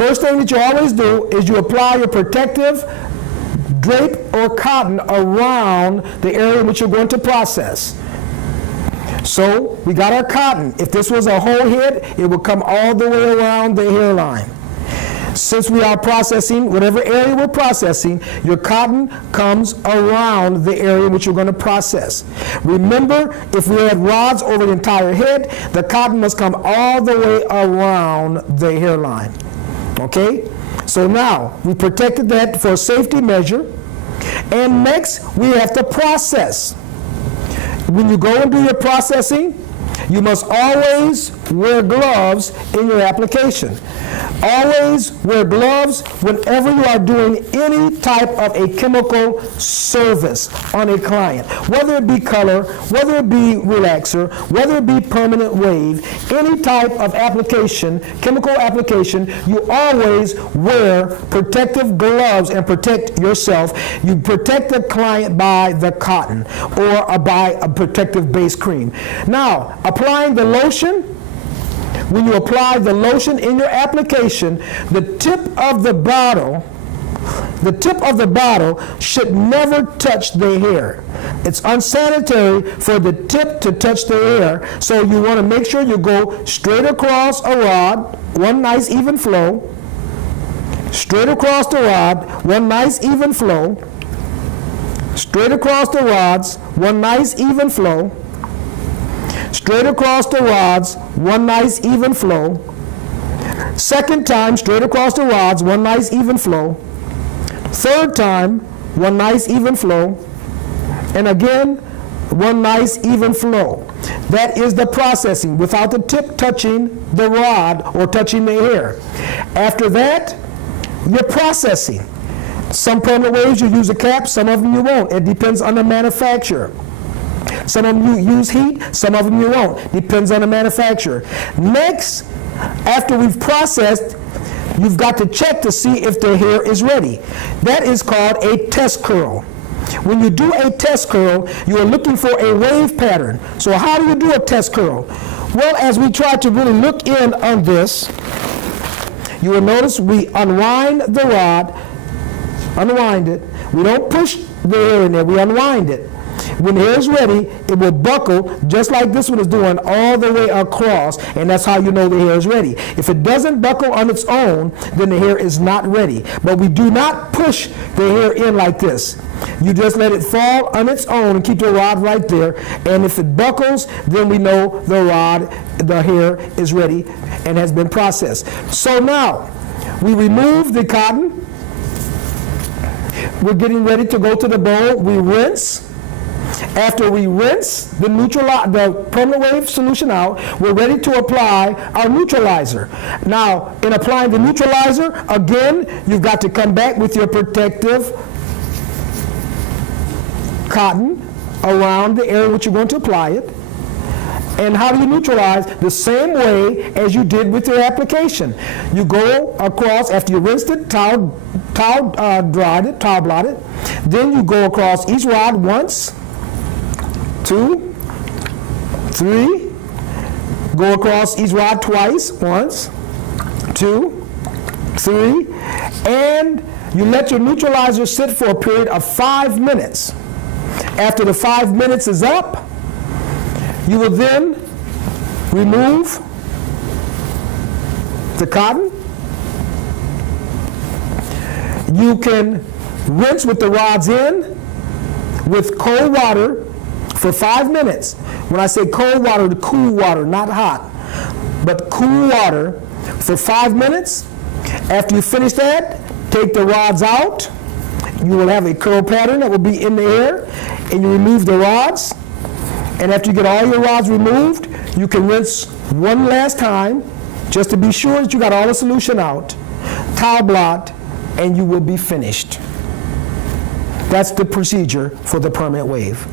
First thing that you always do is you apply your protective drape or cotton around the area which you're going to process. So we got our cotton. If this was a whole head, it would come all the way around the hairline. Since we are processing, whatever area we're processing, your cotton comes around the area which you're going to process. Remember, if we had rods over the entire head, the cotton must come all the way around the hairline. Okay? So now, we protected that for a safety measure. And next, we have to process. When you go and do your processing, you must always wear gloves in your application. Always wear gloves whenever you are doing any type of a chemical service on a client. Whether it be color, whether it be relaxer, whether it be permanent wave, any type of application, chemical application, you always wear protective gloves and protect yourself. You protect the client by the cotton or by a protective base cream. Now, applying the lotion, when you apply the lotion in your application, the tip of the bottle should never touch the hair. It's unsanitary for the tip to touch the hair, so you want to make sure you go straight across a rod, one nice even flow, straight across the rod, one nice even flow, straight across the rods, one nice even flow, straight across the rods, one nice even flow. Second time, straight across the rods, one nice even flow. Third time, one nice even flow. And again, one nice even flow. That is the processing without the tip touching the rod or touching the hair. After that, you're processing. Some permanent waves you use a cap, some of them you won't. It depends on the manufacturer. Some of them you use heat, some of them you won't. Depends on the manufacturer. Next, after we've processed, you've got to check to see if the hair is ready. That is called a test curl. When you do a test curl, you are looking for a wave pattern. So how do you do a test curl? Well, as we try to really look in on this, you will notice we unwind the rod, unwind it. We don't push the hair in there, we unwind it. When the hair is ready, it will buckle just like this one is doing all the way across, and that's how you know the hair is ready. If it doesn't buckle on its own, then the hair is not ready. But we do not push the hair in like this. You just let it fall on its own and keep the rod right there, and if it buckles, then we know the hair is ready and has been processed. So now, we remove the cotton. We're getting ready to go to the bowl. We rinse. After we rinse the permanent wave solution out, we're ready to apply our neutralizer. Now, in applying the neutralizer, again, you've got to come back with your protective cotton around the area which you're going to apply it. And how do you neutralize? The same way as you did with your application. You go across, after you rinsed it, towel blotted, then you go across each rod once, 2, 3, go across each rod twice, once, 2, 3, and you let your neutralizer sit for a period of 5 minutes. After the 5 minutes is up, you will then remove the cotton. You can rinse with the rods in with cold water for 5 minutes. When I say cold water, the cool water, not hot, but cool water for 5 minutes. After you finish that, take the rods out. You will have a curl pattern that will be in the hair, and you remove the rods. And after you get all your rods removed, you can rinse one last time just to be sure that you got all the solution out, towel blot, and you will be finished. That's the procedure for the permanent wave.